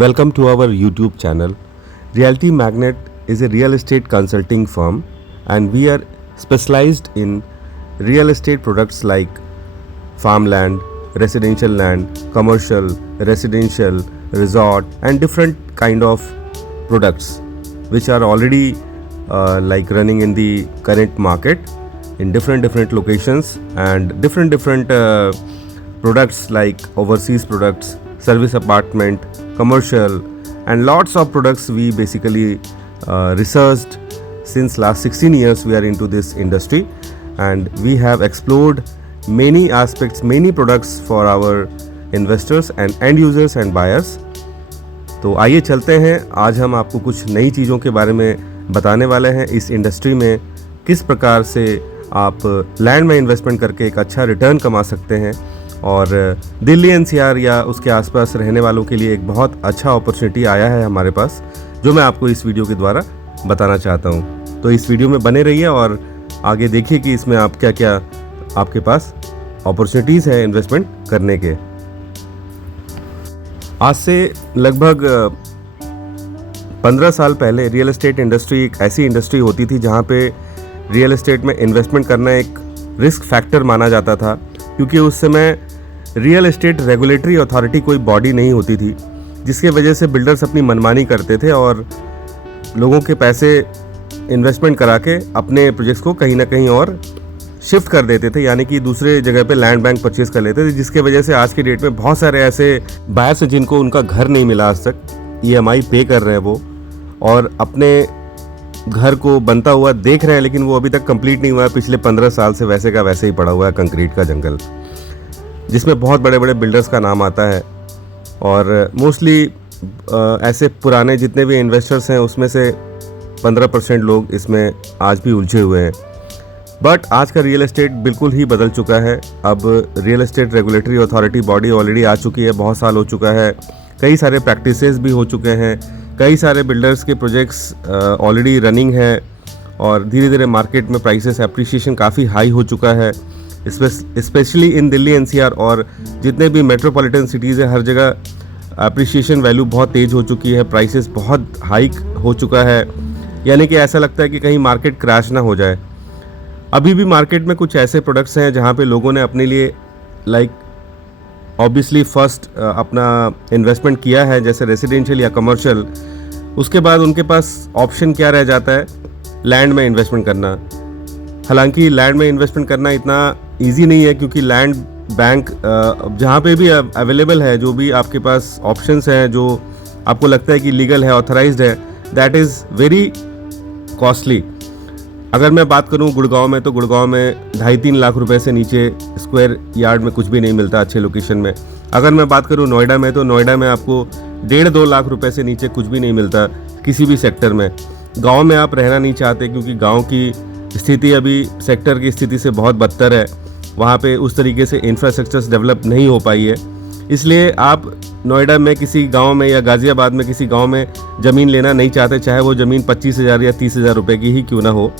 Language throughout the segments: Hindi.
Welcome to our YouTube channel. Realty Magnet is a real estate consulting firm and we are specialized in real estate products like farmland, residential land, commercial, residential, resort and different kind of products which are already running in the current market in different locations and different products like overseas products, service apartment, commercial and lots of products we basically researched since last 16 years we are into this industry and we have explored many aspects, many products for our investors and end users and buyers. तो आइए चलते हैं, आज हम आपको कुछ नई चीज़ों के बारे में बताने वाले हैं। इस इंडस्ट्री में किस प्रकार से आप लैंड में इन्वेस्टमेंट करके एक अच्छा रिटर्न कमा सकते हैं और दिल्ली एनसीआर या उसके आसपास रहने वालों के लिए एक बहुत अच्छा अपॉर्चुनिटी आया है हमारे पास, जो मैं आपको इस वीडियो के द्वारा बताना चाहता हूं। तो इस वीडियो में बने रहिए और आगे देखिए कि इसमें आप क्या क्या आपके पास अपॉर्चुनिटीज़ हैं इन्वेस्टमेंट करने के। आज से लगभग 15 साल पहले रियल एस्टेट इंडस्ट्री एक ऐसी इंडस्ट्री होती थी जहां पे रियल एस्टेट में इन्वेस्टमेंट करना एक रिस्क फैक्टर माना जाता था, क्योंकि उस समय रियल एस्टेट रेगुलेटरी अथॉरिटी कोई बॉडी नहीं होती थी, जिसके वजह से बिल्डर्स अपनी मनमानी करते थे और लोगों के पैसे इन्वेस्टमेंट करा के अपने प्रोजेक्ट्स को कहीं ना कहीं और शिफ्ट कर देते थे, यानी कि दूसरे जगह पे लैंड बैंक परचेज कर लेते थे, जिसके वजह से आज के डेट में बहुत सारे ऐसे बायर्स हैं जिनको उनका घर नहीं मिला आज तक, EMI पे कर रहे हैं वो और अपने घर को बनता हुआ देख रहे हैं, लेकिन वो अभी तक कंप्लीट नहीं हुआ है। पिछले 15 साल से वैसे का वैसे ही पड़ा हुआ है कंक्रीट का जंगल, जिसमें बहुत बड़े बड़े बिल्डर्स का नाम आता है और मोस्टली ऐसे पुराने जितने भी इन्वेस्टर्स हैं उसमें से 15% लोग इसमें आज भी उलझे हुए हैं। बट आज का रियल एस्टेट बिल्कुल ही बदल चुका है। अब real estate regulatory authority body already आ चुकी है, बहुत साल हो चुका है, कई सारे प्रैक्टिसेस भी हो चुके हैं, कई सारे बिल्डर्स के प्रोजेक्ट्स ऑलरेडी रनिंग है और धीरे धीरे मार्केट में प्राइसेस एप्रिसिएशन काफ़ी हाई हो चुका है, स्पेशली इन दिल्ली एनसीआर और जितने भी मेट्रोपॉलिटन सिटीज़ है हर जगह एप्रिसिएशन वैल्यू बहुत तेज़ हो चुकी है, प्राइसेस बहुत हाइक हो चुका है, यानी कि ऐसा लगता है कि कहीं मार्केट क्रैश ना हो जाए। अभी भी मार्केट में कुछ ऐसे प्रोडक्ट्स हैं जहाँ पे लोगों ने अपने लिए ऑब्वियसली फर्स्ट अपना इन्वेस्टमेंट किया है, जैसे रेसिडेंशियल या कमर्शियल, उसके बाद उनके पास ऑप्शन क्या रह जाता है, लैंड में इन्वेस्टमेंट करना। हालांकि लैंड में इन्वेस्टमेंट करना इतना इजी नहीं है, क्योंकि लैंड बैंक जहाँ पे भी अवेलेबल है, जो भी आपके पास ऑप्शंस हैं जो आपको लगता है कि लीगल है, ऑथराइज्ड है, दैट इज़ वेरी कॉस्टली। अगर मैं बात करूं गुड़गांव में, तो गुड़गांव में 2.5-3 लाख रुपए से नीचे स्क्वायर यार्ड में कुछ भी नहीं मिलता अच्छे लोकेशन में। अगर मैं बात करूं नोएडा में, तो नोएडा में आपको 1.5-2 लाख रुपए से नीचे कुछ भी नहीं मिलता किसी भी सेक्टर में। गांव में आप रहना नहीं चाहते, क्योंकि गांव की स्थिति अभी सेक्टर की स्थिति से बहुत बदतर है, वहाँ पे उस तरीके से इंफ्रास्ट्रक्चर्स डेवलप नहीं हो पाई है, इसलिए आप नोएडा में किसी गांव में या गाज़ियाबाद में किसी गांव में ज़मीन लेना नहीं चाहते, चाहे वो ज़मीन 25,000 या 30,000 रुपये की ही क्यों ना हो।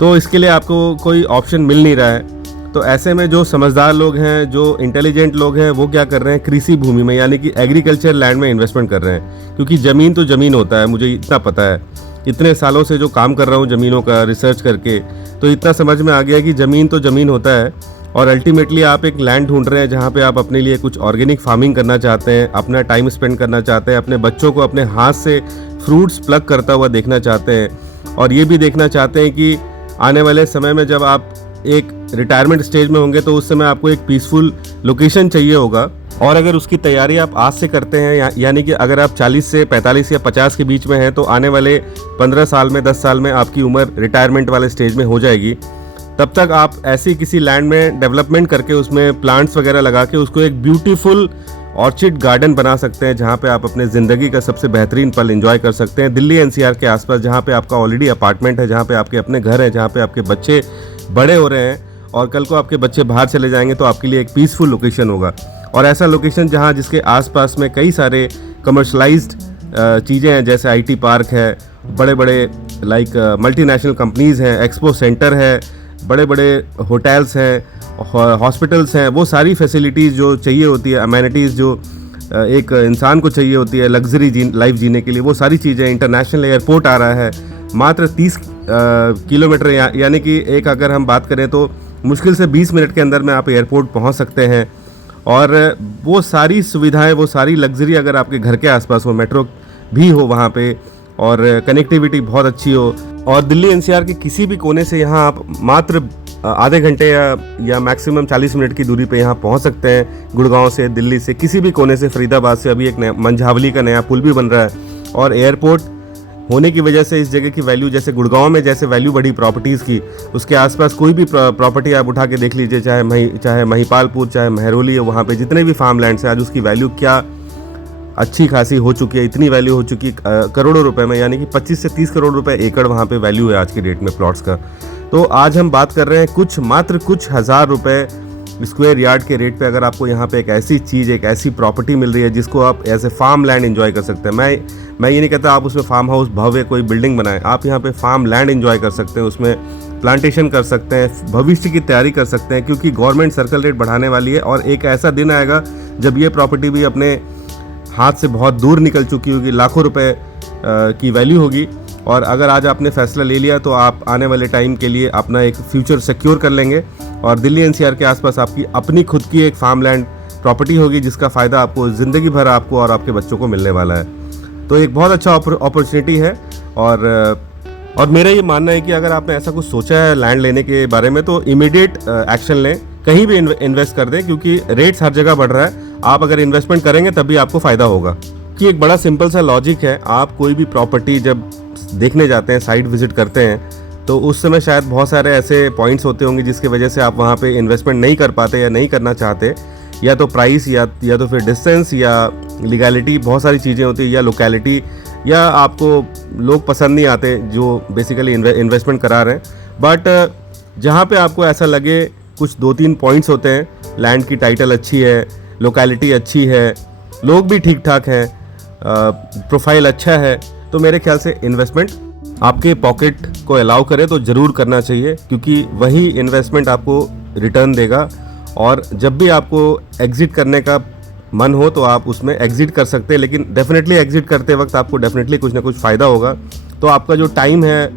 तो इसके लिए आपको कोई ऑप्शन मिल नहीं रहा है। तो ऐसे में जो समझदार लोग हैं, जो इंटेलिजेंट लोग हैं, वो क्या कर रहे हैं, कृषि भूमि में यानी कि एग्रीकल्चर लैंड में इन्वेस्टमेंट कर रहे हैं, क्योंकि ज़मीन तो ज़मीन होता है, मुझे इतना पता है, इतने सालों से जो काम कर रहा हूँ ज़मीनों का रिसर्च करके, तो इतना समझ में आ गया कि ज़मीन तो ज़मीन होता है और अल्टीमेटली आप एक लैंड ढूंढ रहे हैं जहाँ पे आप अपने लिए कुछ ऑर्गेनिक फार्मिंग करना चाहते हैं, अपना टाइम स्पेंड करना चाहते हैं, अपने बच्चों को अपने हाथ से फ्रूट्स प्लग करता हुआ देखना चाहते हैं और ये भी देखना चाहते हैं कि आने वाले समय में जब आप एक रिटायरमेंट स्टेज में होंगे तो उस समय आपको एक पीसफुल लोकेशन चाहिए होगा। और अगर उसकी तैयारी आप आज से करते हैं, यानी कि अगर आप 40 से 45 या 50 के बीच में हैं, तो आने वाले 15 साल में 10 साल में आपकी उम्र रिटायरमेंट वाले स्टेज में हो जाएगी। तब तक आप ऐसी किसी लैंड में डेवलपमेंट करके उसमें प्लांट्स वगैरह लगा के उसको एक ब्यूटीफुल ऑर्चिड गार्डन बना सकते हैं, जहाँ पे आप अपने ज़िंदगी का सबसे बेहतरीन पल एंजॉय कर सकते हैं। दिल्ली एनसीआर के आसपास, जहाँ पे आपका ऑलरेडी अपार्टमेंट है, जहाँ पे आपके अपने घर हैं, जहाँ पे आपके बच्चे बड़े हो रहे हैं और कल को आपके बच्चे बाहर चले जाएंगे, तो आपके लिए एक पीसफुल लोकेशन होगा। और ऐसा लोकेशन जहाँ जिसके आसपास में कई सारे कमर्शलाइज्ड चीज़ें हैं, जैसे IT पार्क है, बड़े बड़े मल्टीनेशनल कंपनीज़ हैं, एक्सपो सेंटर है, बड़े बड़े होटल्स हैं, हॉस्पिटल्स हैं, वो सारी फैसिलिटीज़ जो चाहिए होती है, अमेनिटीज़ जो एक इंसान को चाहिए होती है लग्जरी लाइफ जीने के लिए, वो सारी चीज़ें। इंटरनेशनल एयरपोर्ट आ रहा है मात्र 30 किलोमीटर, यानी कि एक अगर हम बात करें तो मुश्किल से 20 मिनट के अंदर में आप एयरपोर्ट पहुंच सकते हैं। और वो सारी सुविधाएं, वो सारी लग्जरी अगर आपके घर के आसपास हो, मेट्रो भी हो वहाँ पे, और कनेक्टिविटी बहुत अच्छी हो, और दिल्ली एनसीआर के किसी भी कोने से यहाँ आप मात्र आधे घंटे या मैक्सिमम 40 मिनट की दूरी पे यहाँ पहुँच सकते हैं। गुड़गांव से, दिल्ली से, किसी भी कोने से, फरीदाबाद से। अभी एक नया मंझावली का नया पुल भी बन रहा है, और एयरपोर्ट होने की वजह से इस जगह की वैल्यू, जैसे गुड़गांव में जैसे वैल्यू बढ़ी प्रॉपर्टीज़ की, उसके आसपास कोई भी प्रॉपर्टी आप उठा के देख लीजिए, चाहे महिपालपुर, चाहे महरौली है, वहाँ पे जितने भी फार्म लैंड्स हैं, आज उसकी वैल्यू क्या अच्छी खासी हो चुकी है। इतनी वैल्यू हो चुकी करोड़ों रुपए में, यानी कि 25 से 30 करोड़ रुपए एकड़ वहाँ पे वैल्यू है आज की डेट में प्लॉट्स का। तो आज हम बात कर रहे हैं मात्र कुछ हज़ार रुपए स्क्वायर यार्ड के रेट पे अगर आपको यहाँ पे एक ऐसी चीज़, एक ऐसी प्रॉपर्टी मिल रही है जिसको आप as a farm land enjoy कर सकते हैं। मैं ये नहीं कहता आप उसमें फार्म हाउस भव्य कोई बिल्डिंग बनाएं, आप यहाँ पे फार्म लैंड एंजॉय कर सकते हैं, उसमें प्लांटेशन कर सकते हैं, भविष्य की तैयारी कर सकते हैं, क्योंकि गवर्नमेंट सर्कल रेट बढ़ाने वाली है। और एक ऐसा दिन आएगा जब ये प्रॉपर्टी भी अपने हाथ से बहुत दूर निकल चुकी होगी, लाखों रुपए की वैल्यू होगी। और अगर आज आपने फैसला ले लिया तो आप आने वाले टाइम के लिए अपना एक फ्यूचर सिक्योर कर लेंगे, और दिल्ली एनसीआर के आसपास आपकी अपनी खुद की एक फार्म लैंड प्रॉपर्टी होगी जिसका फ़ायदा आपको ज़िंदगी भर आपको और आपके बच्चों को मिलने वाला है। तो एक बहुत अच्छा अपॉर्चुनिटी है। और मेरा ये मानना है कि अगर आपने ऐसा कुछ सोचा है लैंड लेने के बारे में, तो इमीडिएट एक्शन लें, कहीं भी इन्वेस्ट कर दें, क्योंकि रेट्स हर जगह बढ़ रहा है। आप अगर इन्वेस्टमेंट करेंगे तभी आपको फ़ायदा होगा। कि एक बड़ा सिंपल सा लॉजिक है, आप कोई भी प्रॉपर्टी जब देखने जाते हैं, साइट विजिट करते हैं, तो उस समय शायद बहुत सारे ऐसे पॉइंट्स होते होंगे जिसकी वजह से आप वहाँ पे इन्वेस्टमेंट नहीं कर पाते या नहीं करना चाहते, या तो प्राइस, या तो फिर डिस्टेंस, या लीगैलिटी, बहुत सारी चीज़ें होती है, या लोकेलिटी, या आपको लोग पसंद नहीं आते जो बेसिकली इन्वेस्टमेंट करा रहे हैं। बट जहाँ पे आपको ऐसा लगे, कुछ 2-3 पॉइंट्स होते हैं, लैंड की टाइटल अच्छी है, लोकेलिटी अच्छी है, लोग भी ठीक ठाक हैं, प्रोफाइल अच्छा है, तो मेरे ख्याल से इन्वेस्टमेंट आपके पॉकेट को अलाउ करे तो ज़रूर करना चाहिए, क्योंकि वही इन्वेस्टमेंट आपको रिटर्न देगा। और जब भी आपको एग्ज़िट करने का मन हो तो आप उसमें एग्ज़िट कर सकते हैं, लेकिन डेफिनेटली एग्ज़िट करते वक्त आपको डेफिनेटली कुछ ना कुछ फ़ायदा होगा। तो आपका जो टाइम है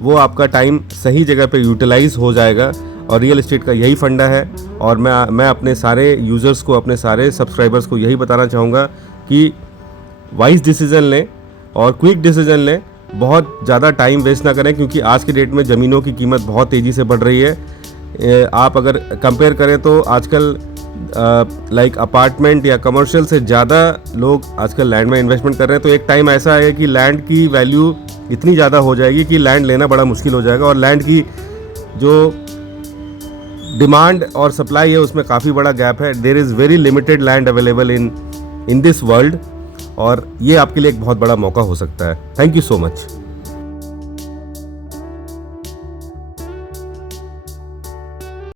वो आपका टाइम सही जगह पे यूटिलाइज़ हो जाएगा, और रियल एस्टेट का यही फंडा है। और मैं अपने सारे यूज़र्स को, अपने सारे सब्सक्राइबर्स को यही बताना चाहूँगा कि वाइज डिसीज़न लें और क्विक डिसीज़न लें, बहुत ज़्यादा टाइम वेस्ट ना करें, क्योंकि आज की डेट में ज़मीनों की कीमत बहुत तेज़ी से बढ़ रही है। आप अगर कंपेयर करें तो आजकल लाइक अपार्टमेंट या कमर्शियल से ज़्यादा लोग आजकल लैंड में इन्वेस्टमेंट कर रहे हैं। तो एक टाइम ऐसा है कि लैंड की वैल्यू इतनी ज़्यादा हो जाएगी कि लैंड लेना बड़ा मुश्किल हो जाएगा, और लैंड की जो डिमांड और सप्लाई है उसमें काफ़ी बड़ा गैप है। There is very limited land available in this world, और ये आपके लिए एक बहुत बड़ा मौका हो सकता है। Thank you so much.